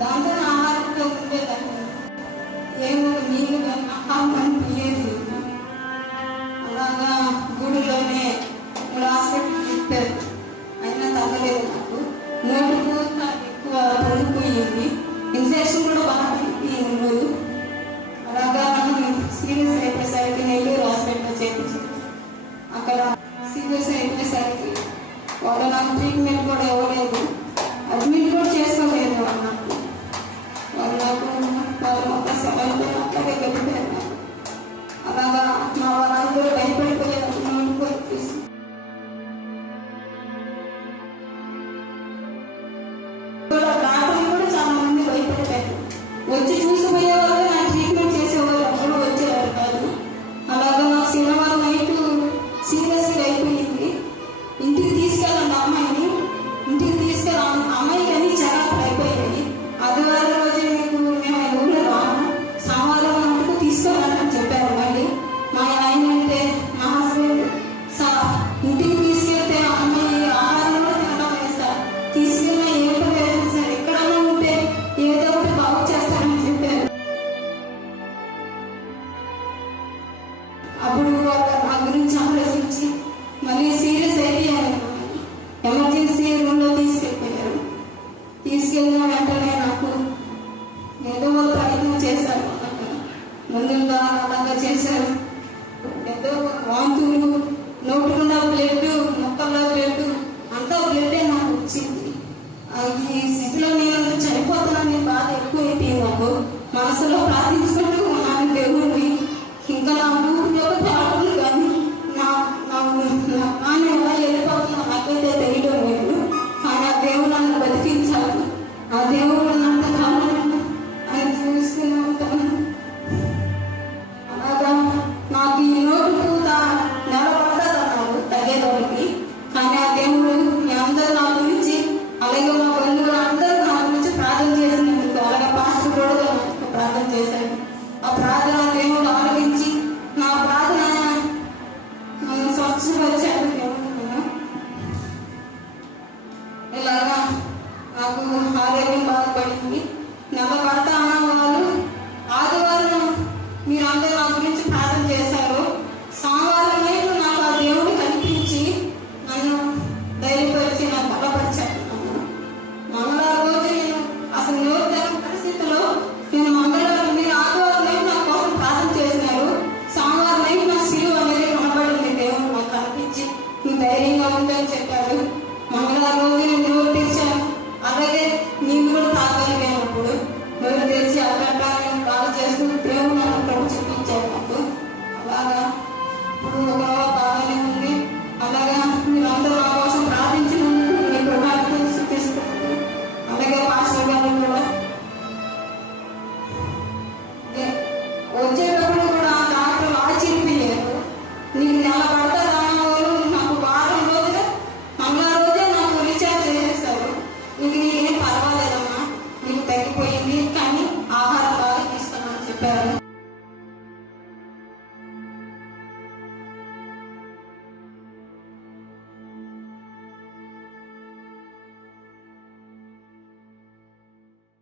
దాంతో ఆహారంతో ఉండేదాన్ని. ఏమో నీళ్ళు ఆహారం లేదు. అలాగా గుడిలోనే 3 హాస్పిటల్ తిప్పారు, అయినా తగ్గలేదు. నాకు నోటు ఎక్కువ పొంగిపోయింది, ఇన్ఫెక్షన్ కూడా బాగా ఉంది. అలాగా సీరియస్ అయిపోయేసరికి నెల్లూరు హాస్పిటల్లో చేయించారు. అక్కడ సీరియస్ అయిపోయేసరికి వాళ్ళు నాకు ట్రీట్మెంట్ కూడా ఇవ్వలేదు, అడ్మిట్ కూడా చేసుకోలేదు. వాళ్ళు మొత్తం సెలవుతో అట్లాగే వెళ్ళిపోయారు. అలాగా మా వాళ్ళందరూ భయపడిపోయారు. డాక్టర్లు కూడా చాలా మంది భయపడిపోయారు. వచ్చి చూసిపోయేవాళ్ళు, నా ట్రీట్మెంట్ చేసేవాళ్ళు అందరూ వచ్చేవారు కాదు. అలాగా నాకు శనివారం నైట్ సీరియస్గా అయిపోయింది. ఇంటికి తీసుకెళ్ళండి అమ్మాయిని, ఇంటికి తీసుకెళ్ళాలి. అమ్మాయికి అన్ని చెరాకులు అయిపోయాయి. ఆదివారం రోజు మేము ఊళ్ళో రాము, సోమవారం మటుకు తీసుకెళ్ళాలని చెప్పారు. మళ్ళీ మా ఆయన అంటే మా హస్బెండ్ ఇంటికి తీసుకెళ్తే అమ్మాయి ఆహారం కూడా తినడం లేదు సార్, తీసుకెళ్ళినా ఏమిటో లేదు సార్, ఎక్కడన్నా ఉంటే ఏదో ఒకటి బాగు చేస్తారని చెప్పారు. అప్పుడు వాళ్ళు నా గురించి ఆలోచించి మళ్ళీ సీరియస్ అయిపోయారు. ఎమర్జెన్సీ రూమ్లో తీసుకెళ్ళిపోయారు. తీసుకెళ్ళిన వెంటనే నాకు ఏదో వాళ్ళు ప్రయత్నం చేశారు. ముందుగా అలాగా చేశారు. ఏదో వాంతులు, నోటుకుండా బ్లడ్, మొక్కల్లో బ్లడ్, అంతా బ్లడ్డే నాకు వచ్చింది. ఈ స్థితిలో నేను చనిపోతున్నాను బాధ ఎక్కువ అయిపోయింది. నాకు మనసులో ప్రార్థించుకుంటూ